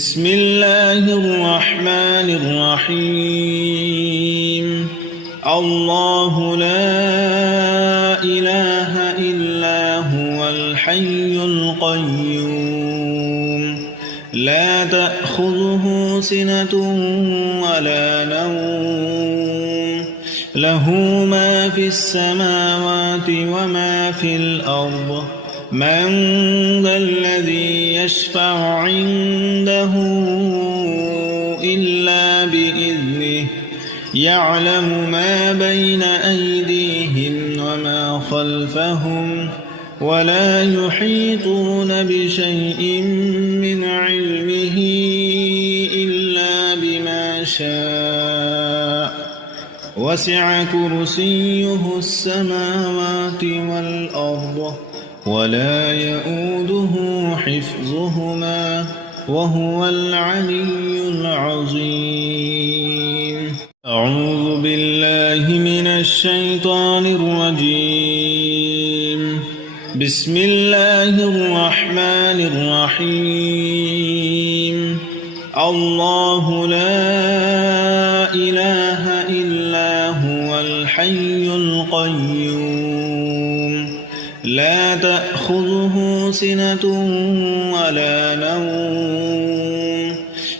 بسم الله الرحمن الرحيم. الله لا إله إلا هو الحي القيوم لا تأخذه سنة ولا نوم له ما في السماوات وما في الأرض من ذا الذي يشفع عنده إلا بإذنه يعلم ما بين أيديهم وما خلفهم ولا يحيطون بشيء من علمه إلا بما شاء وسع كرسيه السماوات والأرض ولا يؤوده حفظهما وهو العلي العظيم. أعوذ بالله من الشيطان الرجيم. بسم الله الرحمن الرحيم. الله لا إله إلا هو الحي القيوم لا تأخذه سنة ولا نوم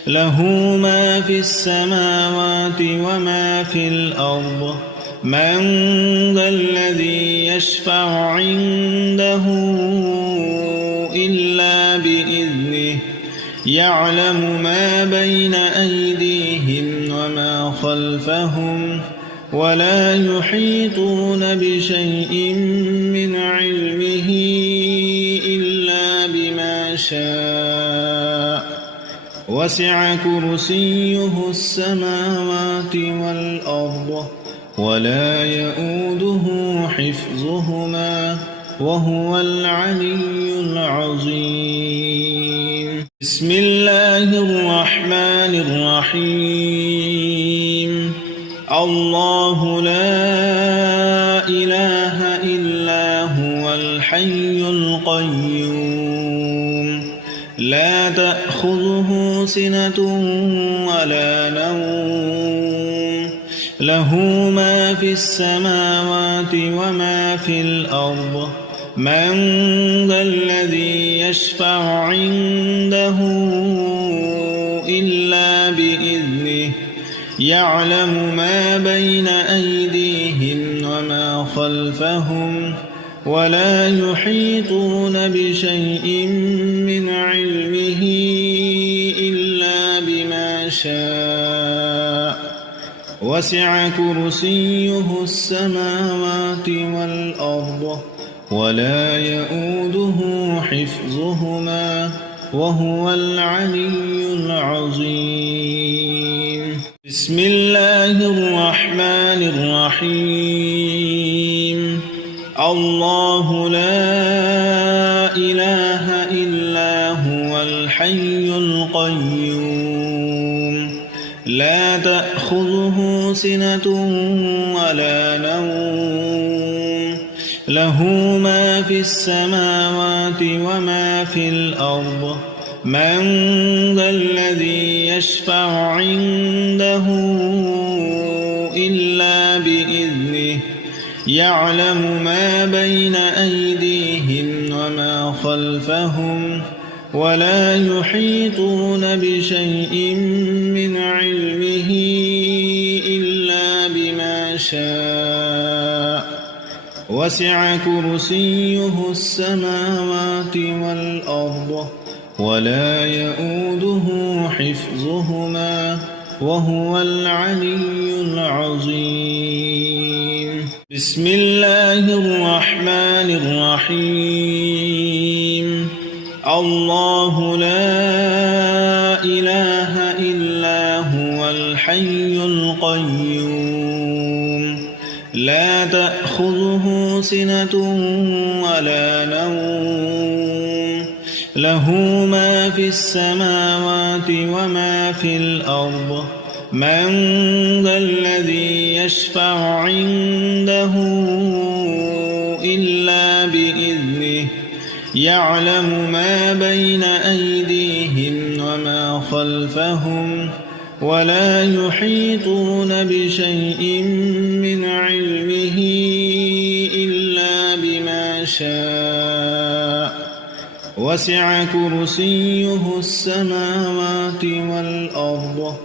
له ما في السماوات وما في الأرض من ذا الذي يشفع عنده إلا بإذنه يعلم ما بين أيديهم وما خلفهم ولا يحيطون بشيء من علمه إلا بما شاء وسع كرسيه السماوات والأرض ولا يؤوده حفظهما وهو العلي العظيم. بسم الله الرحمن الرحيم. الله لا إله إلا هو الحي القيوم لا تأخذه سنة ولا نوم له ما في السماوات وما في الأرض من ذا الذي يشفع عنده إلا بإذنه يعلم ما بين أيديهم وما خلفهم ولا يحيطون بشيء من علمه إلا بما شاء وسع كرسيه السماوات والأرض ولا يؤوده حفظهما وهو العلي العظيم. بسم الله الرحمن الرحيم. الله لا إله إلا هو الحي القيوم لا تأخذه سنة ولا نوم له ما في السماوات وما في الأرض من ذا الذي يشفع عنده إلا بإذنه يعلم ما بين أيديهم وما خلفهم ولا يحيطون بشيء من علمه إلا بما شاء وسع كرسيه السماوات والأرض ولا يؤوده حفظهما وهو العلي العظيم. بسم الله الرحمن الرحيم. الله لا إله إلا هو الحي القيوم لا تأخذه سنة ولا نوم له ما في السماوات وما في الأرض من ذا الذي يشفع عنده إلا بإذنه يعلم ما بين أيديهم وما خلفهم ولا يحيطون بشيء من علمه إلا بما شاء وسع كرسيه السماوات والأرض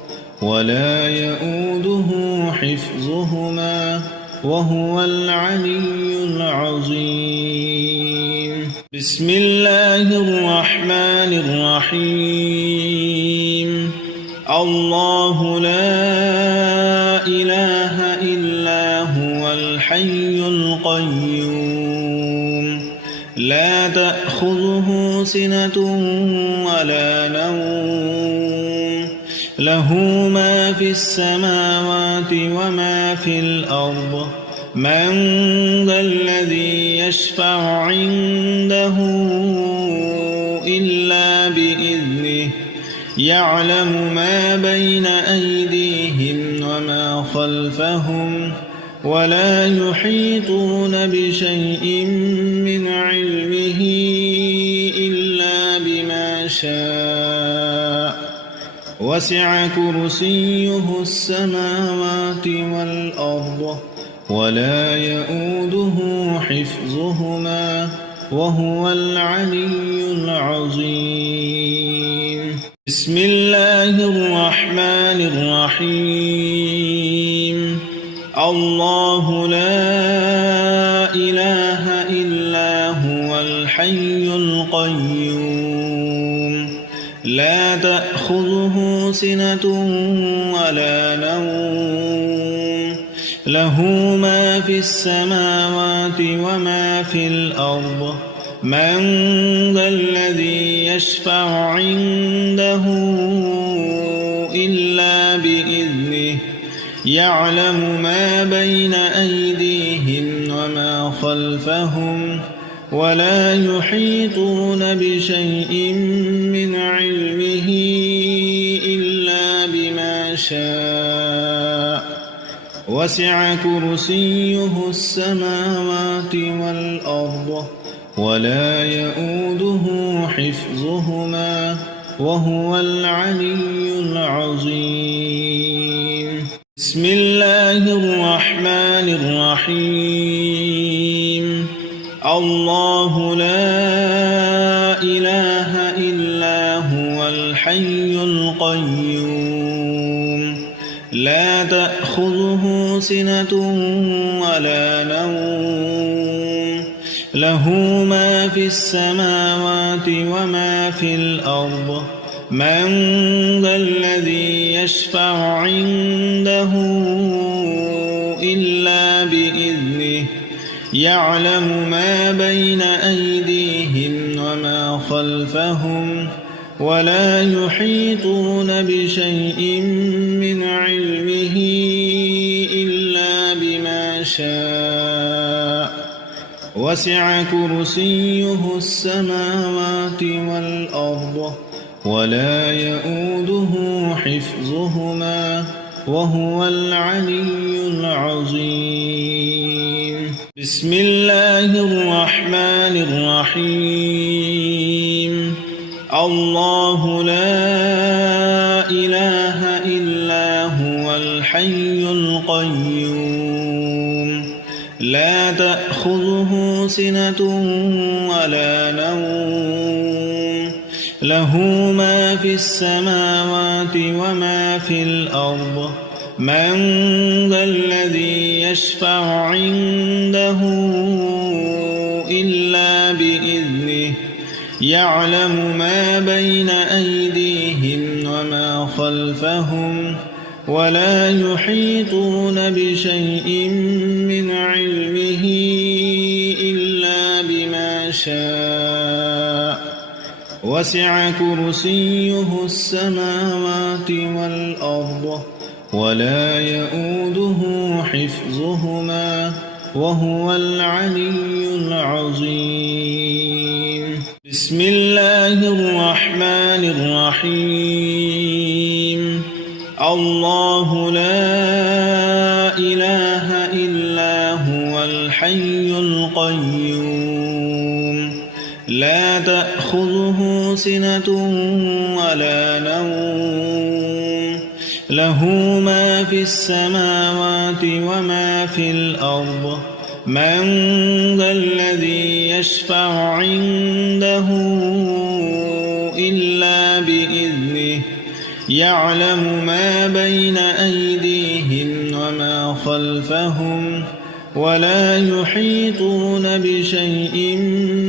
ولا يؤوده حفظهما وهو العلي العظيم. بسم الله الرحمن الرحيم. الله لا إله إلا هو الحي القيوم لا تأخذه سنة ولا نوم له ما في السماوات وما في الأرض من ذا الذي يشفع عنده إلا بإذنه يعلم ما بين أيديهم وما خلفهم ولا يحيطون بشيء من علمه إلا بما شاء وسع كرسيه السماوات والأرض ولا يؤوده حفظهما وهو العلي العظيم. بسم الله الرحمن الرحيم. الله لا إله إلا هو الحي القيوم لا تأخذه سنة ولا نوم له ما في السماوات وما في الأرض من ذا الذي يشفع عنده إلا بإذنه يعلم ما بين أيديهم وما خلفهم ولا يحيطون بشيء من علمه إلا بما شاء وسع كرسيه السماوات والأرض ولا يؤوده حفظهما وهو العلي العظيم. بسم الله الرحمن الرحيم. الله لا إله إلا هو الحي القيوم لا تأخذه سنة ولا نوم له ما في السماوات وما في الأرض من ذا الذي يشفع عنده إلا بإذنه يعلم ما بين أيديهم وما خلفهم ولا يحيطون بشيء من علمه إلا بما شاء وسع كرسيه السماوات والأرض ولا يؤوده حفظهما وهو العلي العظيم. بسم الله الرحمن الرحيم. الله لا إله إلا هو الحي القيوم لا تأخذه سنة ولا نوم له ما في السماوات وما في الأرض من ذا الذي يشفع عنده إلا بإذنه يعلم ما بين أيديهم وما خلفهم ولا يحيطون بشيء من علمه إلا بما شاء وسع كرسيه السماوات والأرض ولا يؤوده حفظهما وهو العلي العظيم. بسم الله الرحمن الرحيم. الله لا إله إلا هو الحي القيوم لا تأخذه سنة ولا نوم له ما في السماوات وما في الأرض من ذا الذي يشفع عنده إلا بإذنه يعلم ما بين أيديهم وما خلفهم ولا يحيطون بشيء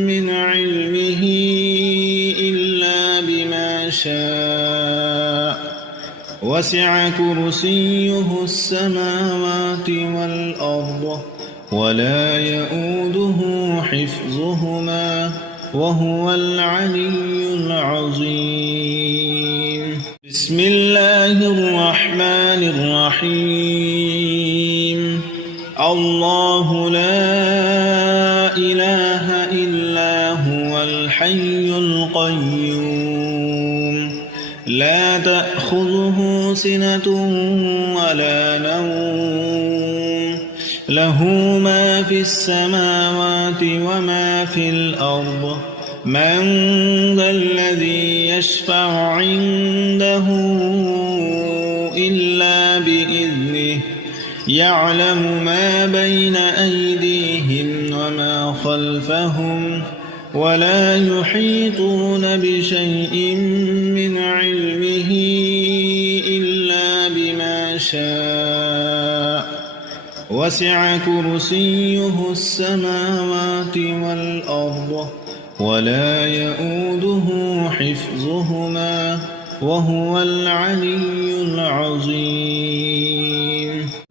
من علمه إلا بما شاء وسع كرسيه السماوات والأرض ولا يؤوده حفظهما وهو العلي العظيم. بسم الله الرحمن الرحيم. الله لا إله إلا هو الحي القيوم لا تأخذه سنة ولا نوم له ما في السماوات وما في الأرض من ذا الذي يشفع عنده إلا بإذنه يعلم ما بين أيديهم وما خلفهم ولا يحيطون بشيء من علمه إلا بما شاء وسع كرسيه السماوات والأرض ولا يؤوده حفظهما وهو العلي العظيم.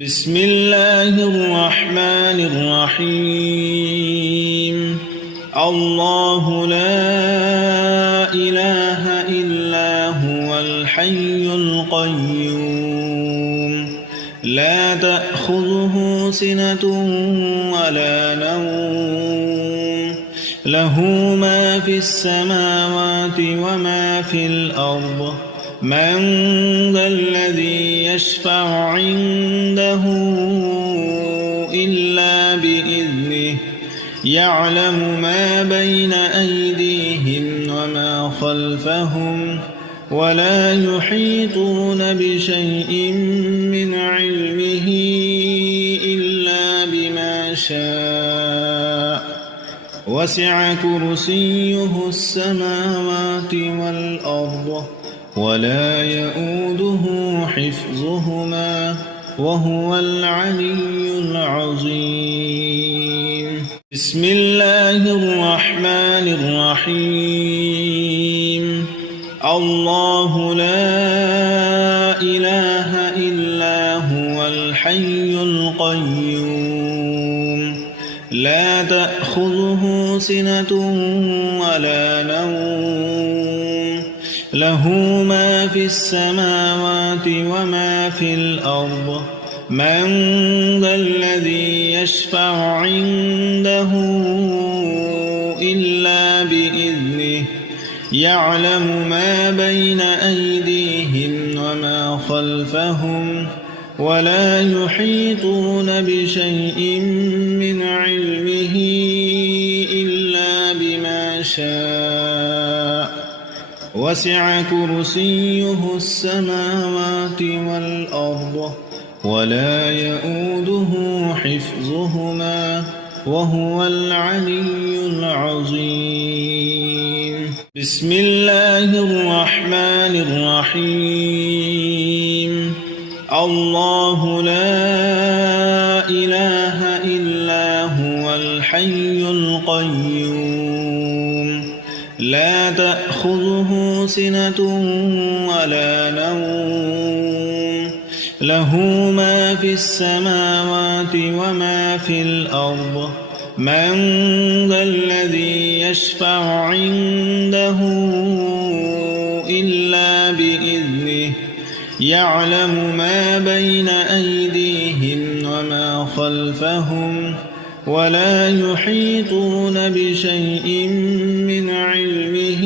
بسم الله الرحمن الرحيم. الله لا إله إلا هو الحي القيوم لا تأخذه سنة ولا نوم له ما في السماوات وما في الأرض من ذا الذي يشفع عنده إلا بإذنه يعلم ما بين أيديهم وما خلفهم ولا يحيطون بشيء من علمه إلا بما شاء وسع كرسيه السماوات والأرض ولا يؤوده حفظهما وهو العلي العظيم. بسم الله الرحمن الرحيم. الله لا إله إلا هو الحي القيوم لا تأخذه سنة ولا نوم له ما في السماوات وما في الأرض من ذا الذي يشفع عنده إلا بإذنه يعلم ما بين أيديهم وما خلفهم ولا يحيطون بشيء من علمه إلا بما شاء وسع كرسيه السماوات والأرض ولا يؤوده حفظهما وهو العلي العظيم. بسم الله الرحمن الرحيم. الله لا إله إلا هو الحي القيوم لا تأخذه سنة ولا نوم له ما في السماوات وما في الأرض من ذا الذي يشفع عنده إلا بإذنه يعلم ما بين أيديهم وما خلفهم ولا يحيطون بشيء من علمه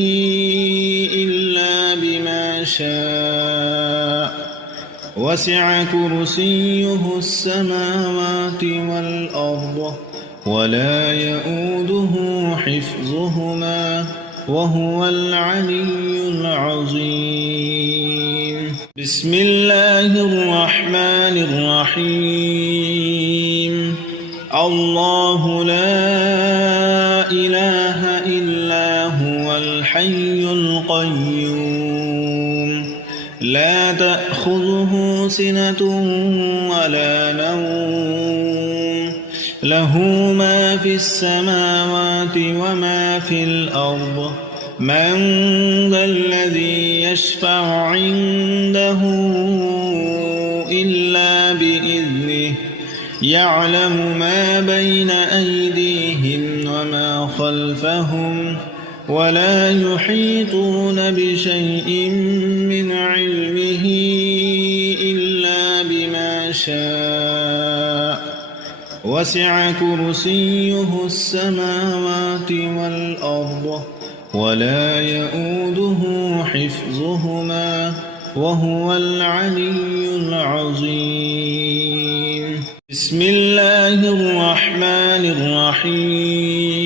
إلا بما شاء وسع كرسيه السماوات والأرض ولا يؤوده حفظهما وهو العلي العظيم. بسم الله الرحمن الرحيم الله لا إله إلا هو الحي القيوم لا تأخذه سنة ولا نوم له ما في السماوات وما في الأرض من ذا الذي يشفع عنده إلا بإذنه يعلم ما بين أيديهم وما خلفهم ولا يحيطون بشيء من علمه إلا بما شاء وسع كرسيه السماوات والأرض ولا يؤوده حفظهما وهو العلي العظيم بسم الله الرحمن الرحيم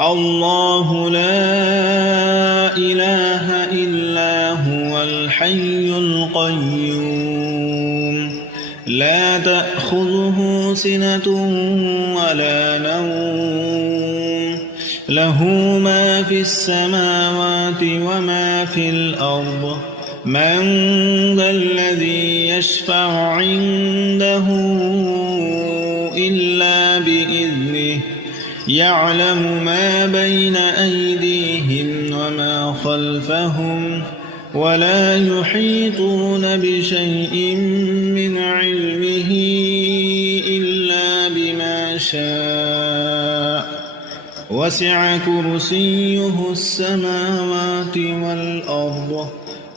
الله لا إله إلا هو الحي القيوم لا تأخذه سنة ولا نوم له ما في السماوات وما في الأرض من ذا الذي يشفع عنده إلا بإذنه يعلم ما بين أيديهم وما خلفهم ولا يحيطون بشيء من علمه إلا بما شاء وسع كرسيه السماوات والأرض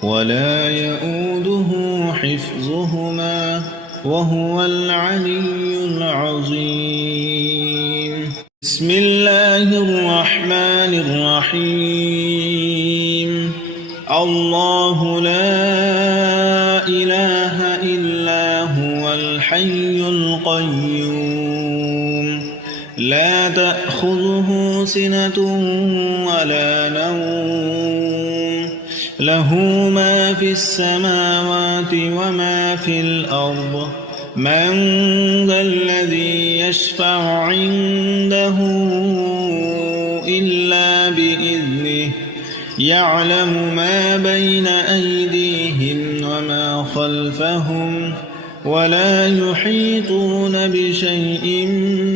ولا يؤوده حفظهما وهو العلي العظيم بسم الله الرحمن الرحيم الله لا إله إلا هو الحي القيوم لا تأخذه سنة ولا نوم له ما في السماوات وما في الأرض من ذا الذي يشفع عنده إلا بإذنه يعلم ما بين أيديهم وما خلفهم ولا يحيطون بشيء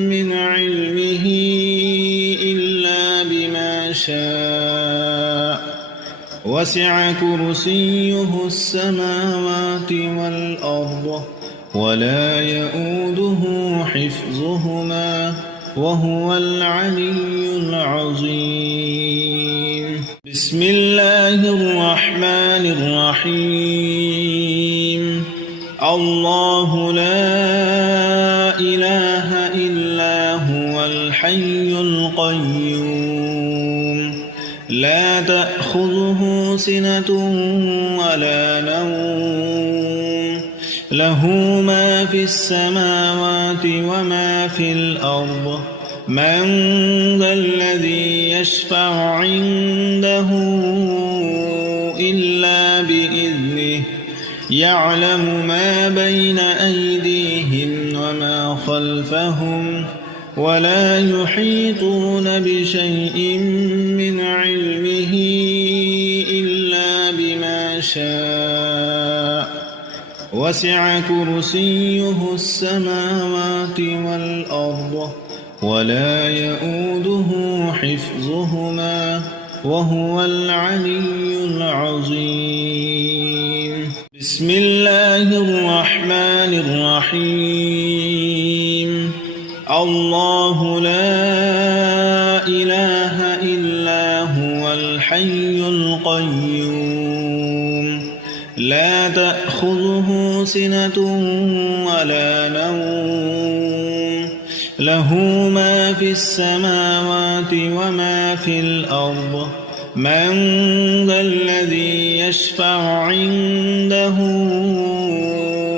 من علمه إلا بما شاء وسع كرسيه السماوات والأرض ولا يؤوده حفظهما وهو العلي العظيم بسم الله الرحمن الرحيم الله لا إله إلا هو الحي القيوم لا تأخذه سنة ولا نوم له ما في السماوات وما في الأرض من ذا الذي يشفع عنده إلا بإذنه يعلم ما بين أيديهم وما خلفهم ولا يحيطون بشيء من علمه إلا بما شاء وسع كرسيه السماوات والأرض ولا يؤوده حفظهما وهو العلي العظيم بسم الله الرحمن الرحيم الله لا إله إلا هو الحي القيوم لا تأخذه سنة ولا نوم له ما في السماوات وما في الأرض من ذا الذي يشفع عنده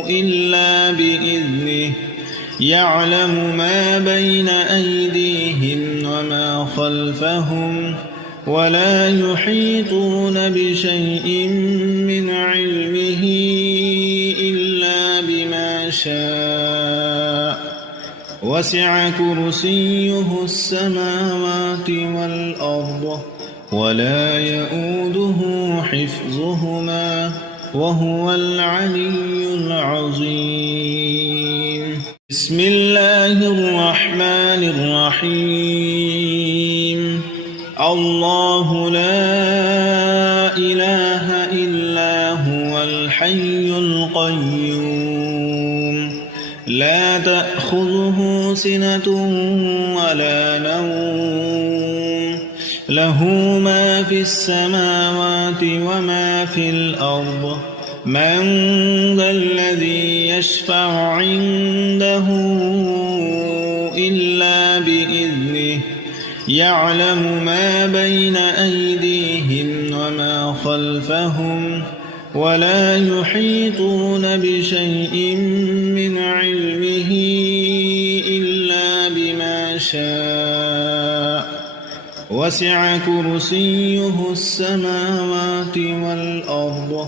إلا بإذنه يعلم ما بين أيديهم وما خلفهم ولا يحيطون بشيء من علمه وسع كرسيه السماوات والأرض ولا يؤوده حفظهما وهو العلي العظيم. بسم الله الرحمن الرحيم. الله لا إله إلا هو الحي القيوم لا تأخذه سنة ولا نوم له ما في السماوات وما في الأرض من ذا الذي يشفع عنده إلا بإذنه يعلم ما بين أيديهم وما خلفهم ولا يحيطون بشيء من علمه إلا بما شاء وسع كرسيه السماوات والأرض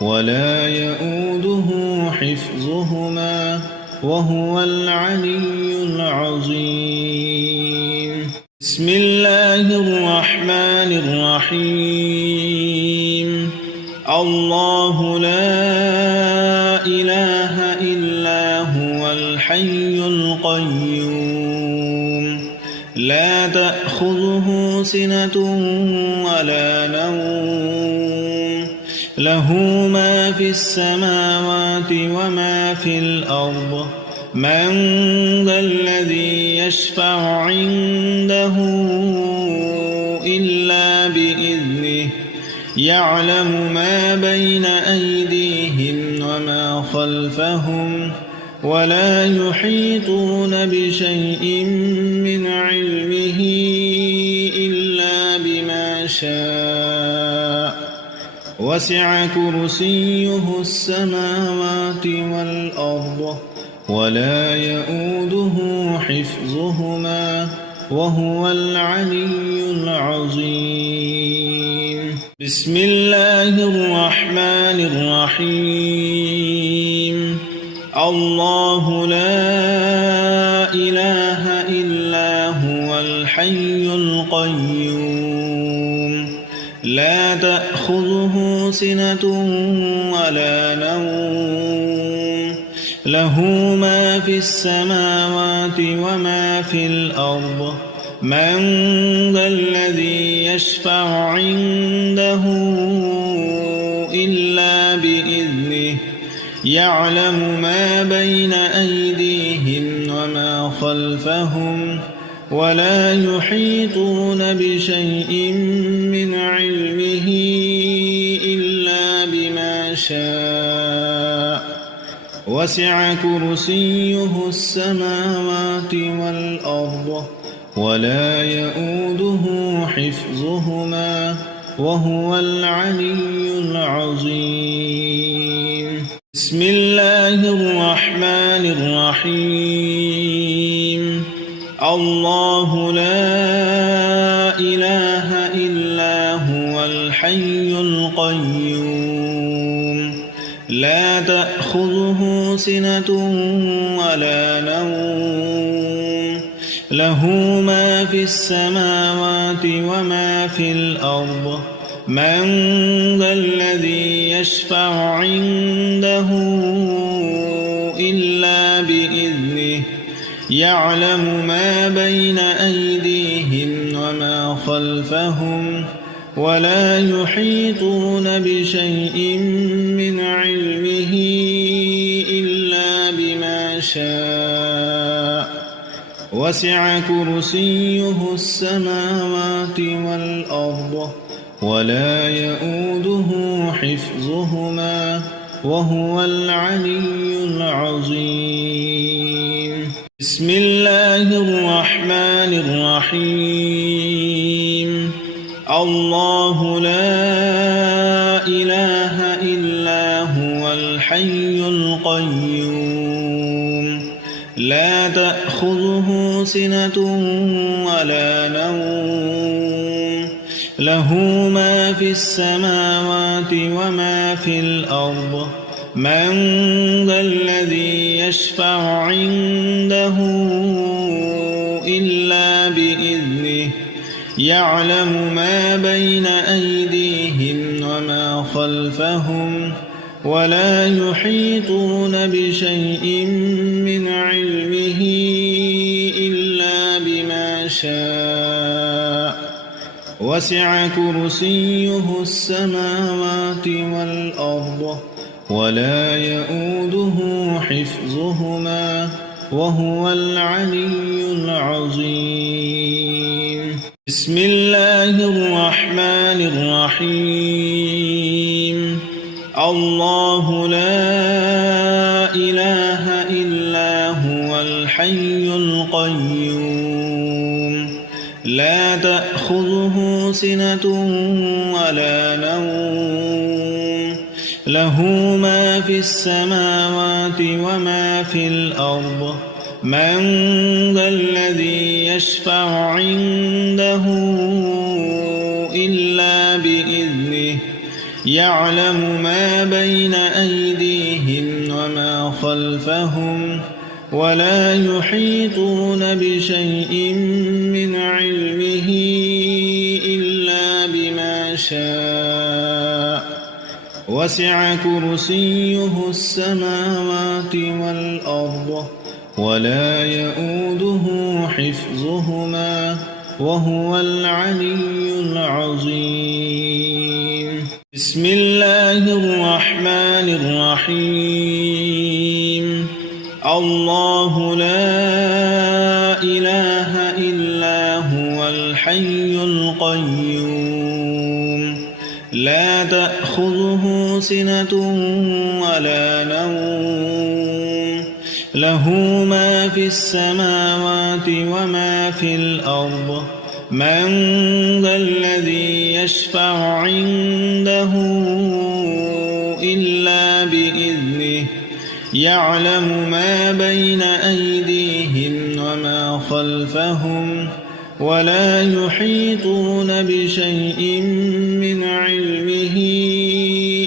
ولا يؤوده حفظهما وهو العلي العظيم. بسم الله الرحمن الرحيم. الله لا إله إلا هو الحي القيوم لا تأخذه سنة ولا نوم له ما في السماوات وما في الأرض من ذا الذي يشفع عنده إلا بإذنه يعلم ما بين أيديهم وما خلفهم ولا يحيطون بشيء من علمه إلا بما شاء وسع كرسيه السماوات والأرض ولا يؤوده حفظهما وهو العلي العظيم. بسم الله الرحمن الرحيم. الله لا إله إلا هو الحي القيوم لا تأخذه سنة ولا نوم له ما في السماوات وما في الأرض من ذا الذي يشفع عنده إلا بإذنه يعلم ما بين أيديهم وما خلفهم ولا يحيطون بشيء من علمه إلا بما شاء وسع كرسيه السماوات والأرض ولا يؤوده حفظهما وهو العلي العظيم. بسم الله الرحمن الرحيم. الله لا إله إلا هو الحي القيوم لا تأخذه سنة ولا نوم له ما في السماوات وما في الأرض من ذا الذي يشفع عنده إلا بإذنه يعلم ما بين أيديهم وما خلفهم ولا يحيطون بشيء من علمه إلا بما شاء وسع كرسيه السماوات والأرض ولا يؤوده حفظهما وهو العلي العظيم. بسم الله الرحمن الرحيم. الله لا إله إلا هو الحي القيوم لا تأخذه سنة ولا نوم له ما في السماوات وما في الأرض من ذا الذي يشفع عنده إلا بإذنه يعلم ما بين أيديهم وما خلفهم ولا يحيطون بشيء من علمه إلا بما شاء وسع كرسيه السماوات والأرض ولا يؤوده حفظهما وهو العلي العظيم. بسم الله الرحمن الرحيم. الله لا إله إلا هو الحي القيوم لا تأخذه سنة ولا نوم له ما في السماوات وما في الأرض من ذا الذي يشفع عنده إلا بإذنه يعلم ما بين أيديهم وما خلفهم ولا يحيطون بشيء من علمه إلا بما شاء وسع كرسيه السماوات والأرض ولا يؤوده حفظهما وهو العلي العظيم. بسم الله الرحمن الرحيم. الله لا إله إلا هو الحي القيوم لا تأخذه سنة ولا نوم له ما في السماوات وما في الأرض من ذا الذي يشفع عنده إلا بإذنه يعلم ما بين أيديهم وما خلفهم ولا يحيطون بشيء من علمه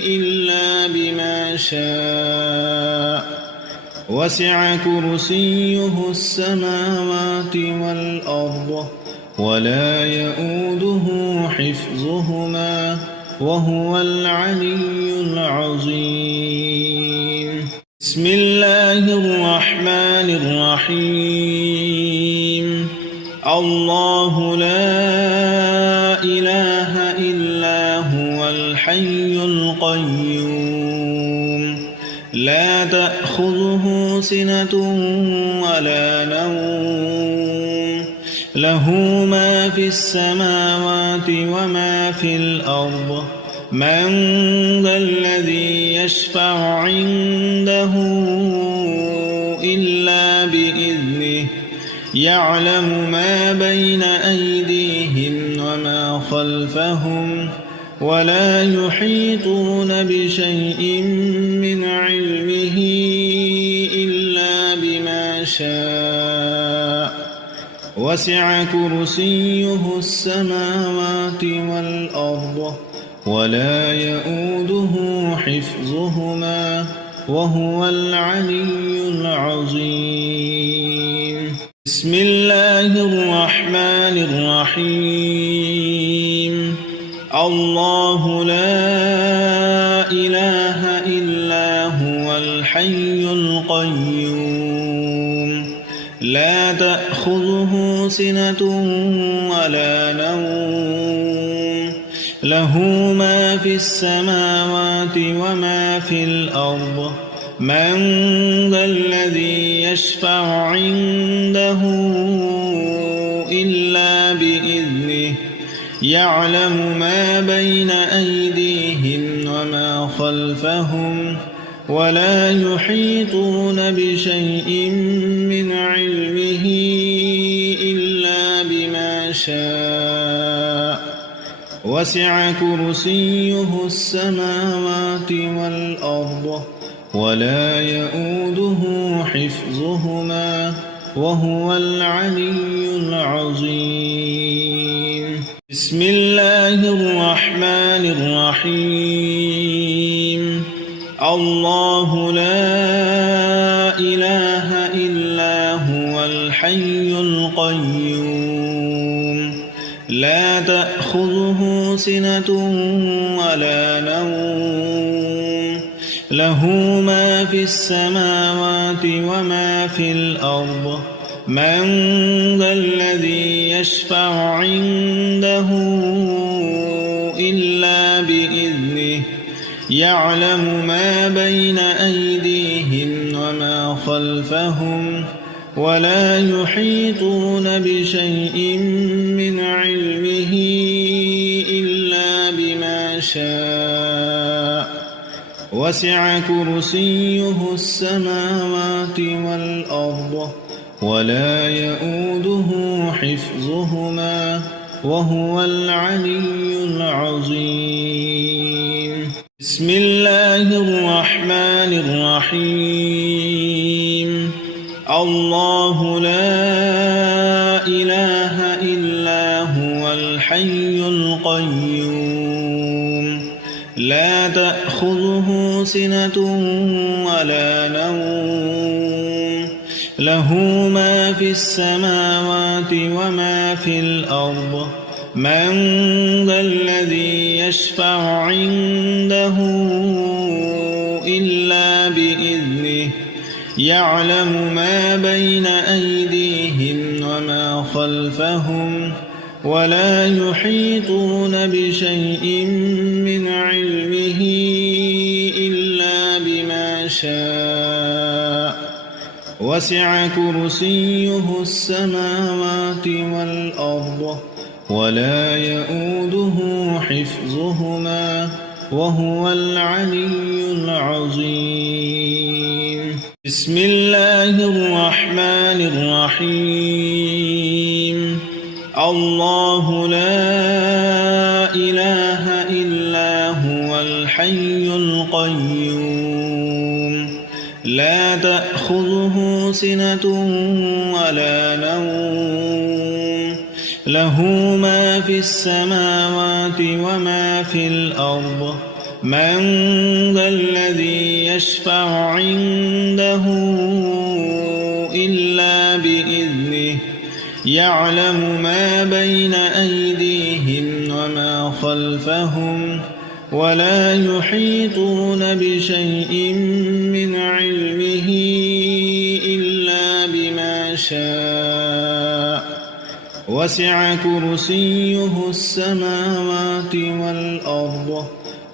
إلا بما شاء وسع كرسيه السماوات والأرض ولا يؤوده حفظهما وهو العلي العظيم. بسم الله الرحمن الرحيم. الله لا إله إلا هو الحي القيوم لا تأخذه سنة ولا نوم له ما في السماوات وما في الأرض من ذا الذي يشفع عنده إلا بإذنه يعلم ما بين أيديهم وما خلفهم ولا يحيطون بشيء من علمه إلا بما شاء وسع كرسيه السماوات والأرض ولا يؤوده حفظهما وهو العلي العظيم. بسم الله الرحمن الرحيم. الله لا إله إلا هو الحي القيوم لا تأخذه سنة ولا نوم له ما في السماوات وما في الأرض من ذا الذي يشفع عنده إلا بإذنه يعلم ما بين أيديهم وما خلفهم ولا يحيطون بشيء من علمه إلا بما شاء وسع كرسيه السماوات والأرض ولا يؤوده حفظهما وهو العلي العظيم. بسم الله الرحمن الرحيم. الله لا إله إلا هو الحي الحي القيوم لا تأخذه سنة ولا نوم له ما في السماوات وما في الأرض من ذا الذي يشفع عنده إلا بإذنه يعلم ما بين أيديهم وما خلفهم ولا يحيطون بشيء من علمه إلا بما شاء وسع كرسيه السماوات والأرض ولا يؤوده حفظهما وهو العلي العظيم بسم الله الرحمن الرحيم الله لا إله إلا هو الحي القيوم لا تأخذه سنة ولا نوم له ما في السماوات وما في الأرض من ذا الذي يشفع عنده إلا بإذنه يعلم ما بين أيديهم وما خلفهم ولا يحيطون بشيء من علمه إلا بما شاء وسع كرسيه السماوات والأرض ولا يؤوده حفظهما وهو العلي العظيم بسم الله الرحمن الرحيم الله لا إله إلا هو الحي القيوم لا تأخذه سنة ولا نوم له ما في السماوات وما في الأرض من ذا الذي يشفع عنده إلا بإذنه يعلم ما بين أيديهم وما خلفهم ولا يحيطون بشيء من علمه إلا بما شاء وسع كرسيه السماوات والأرض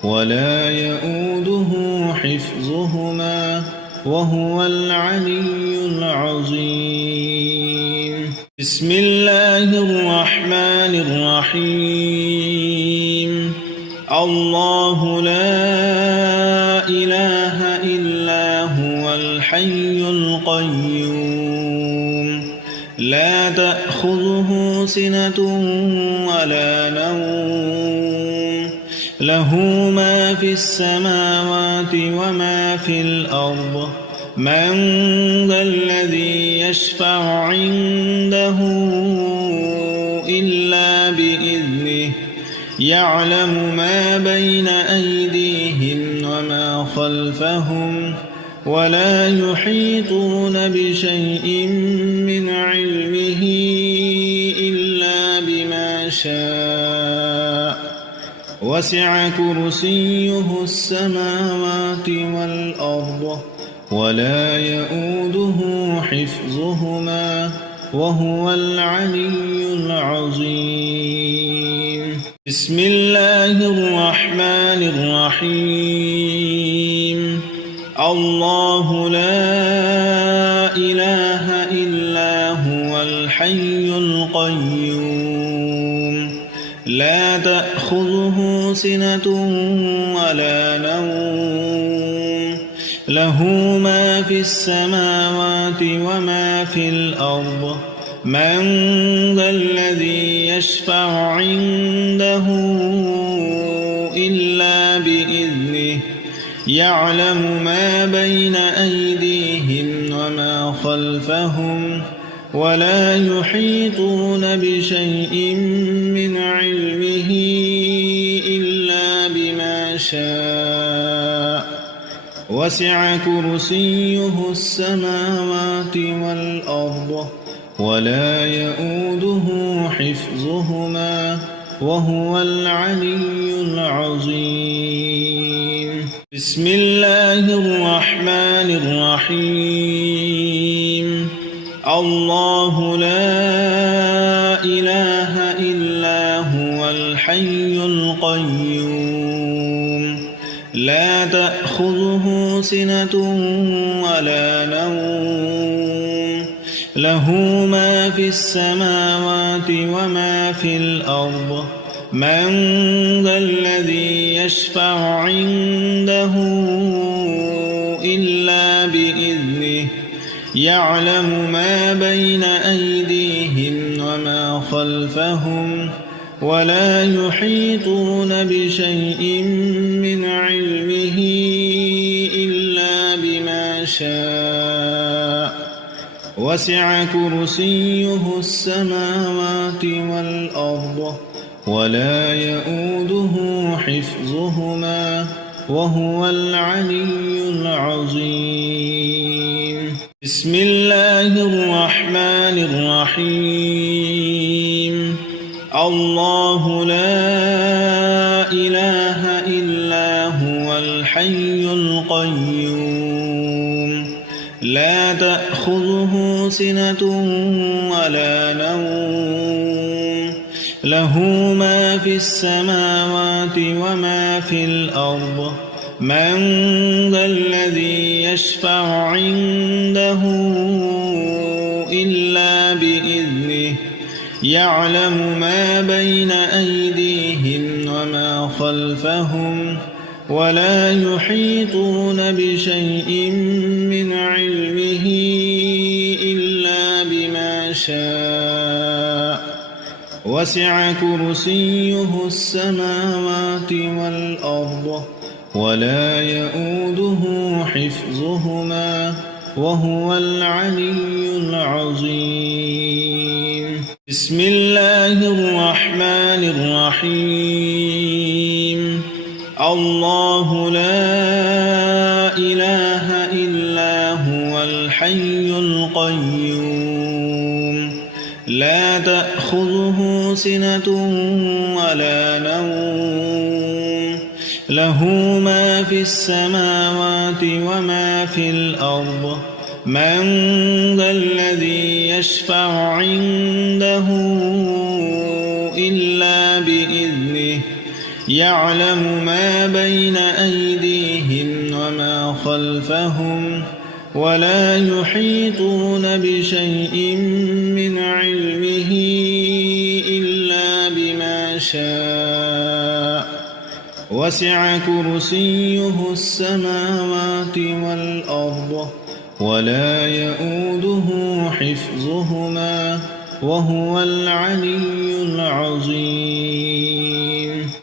ولا يؤوده حفظهما وهو العلي العظيم بسم الله الرحمن الرحيم الله لا إله إلا هو الحي القيوم لا تأخذه سنة ولا نوم له ما في السماوات وما في الأرض من ذا الذي يشفع عنده إلا بإذنه يعلم ما بين أيديهم وما خلفهم ولا يحيطون بشيء من علمه إلا بما شاء وسع كرسيه السماوات والأرض ولا يؤوده حفظهما وهو العلي العظيم بسم الله الرحمن الرحيم الله لا إله إلا هو الحي القيوم لا تأخذه سنة ولا نوم له ما في السماوات وما في الأرض من ذا الذي يشفع عنده إلا بإذنه يعلم ما بين أيديهم وما خلفهم ولا يحيطون بشيء من علمه إلا بما شاء وسع كرسيه السماوات والأرض ولا يؤوده حفظهما وهو العلي العظيم. بسم الله الرحمن الرحيم. الله لا إله إلا هو الحي القيوم لا تأخذه سنة ولا نوم له ما في السماوات وما في الأرض من ذا الذي يشفع عنده إلا بإذنه يعلم ما بين أيديهم وما خلفهم ولا يحيطون بشيء من علمه إلا بما شاء وسع كرسيه السماوات والأرض ولا يؤوده حفظهما وهو العلي العظيم. بسم الله الرحمن الرحيم. الله لا إله إلا هو الحي القيوم لا تأخذه سنة ولا نوم له ما في السماوات وما في الأرض من ذا الذي يشفع عنده إلا بإذنه يعلم ما بين أيديهم وما خلفهم ولا يحيطون بشيء من علمه إلا بما شاء وسع كرسيه السماوات والأرض ولا يؤوده حفظهما وهو العلي العظيم. بسم الله الرحمن الرحيم. الله لا إله إلا هو الحي القيوم لا تأخذه سنة ولا نوم له ما في السماوات وما في الأرض من ذا الذي يشفع عنده إلا بإذنه يعلم ما بين أيديهم وما خلفهم ولا يحيطون بشيء من علمه إلا بما شاء وسع كرسيه السماوات والأرض ولا يؤوده حفظهما وهو العلي العظيم.